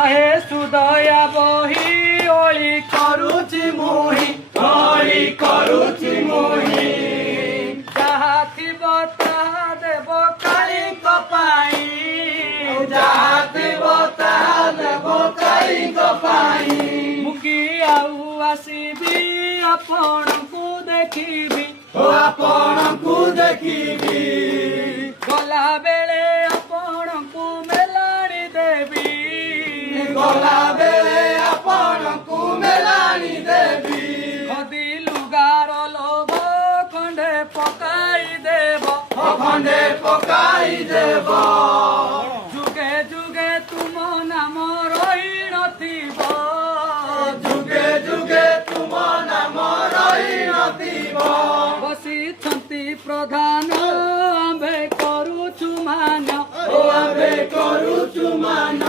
आहे सुदया बही ओळी करुची मोही ओळी करुची मोही जहा थिब ताहा देव काळीक पाई जहा थिब ताहा देव काळीक पाई मुकी आउ आसीबी आपणकु देखिबी ओ आपणकु देखिबी गला बेले आपणकु मेलाणी देवी गला बेले आपणकु मेलाणी देवी खदी लुगार लोभ खंडे पकाई देव खंडे पकाई देव जुगे जुगे तुम नाम रही नथिब जुगे जुगे तुम नाम रही नथिब बसिछंती प्रधान आंबे करुछु मान ओ आंबे करुछु मान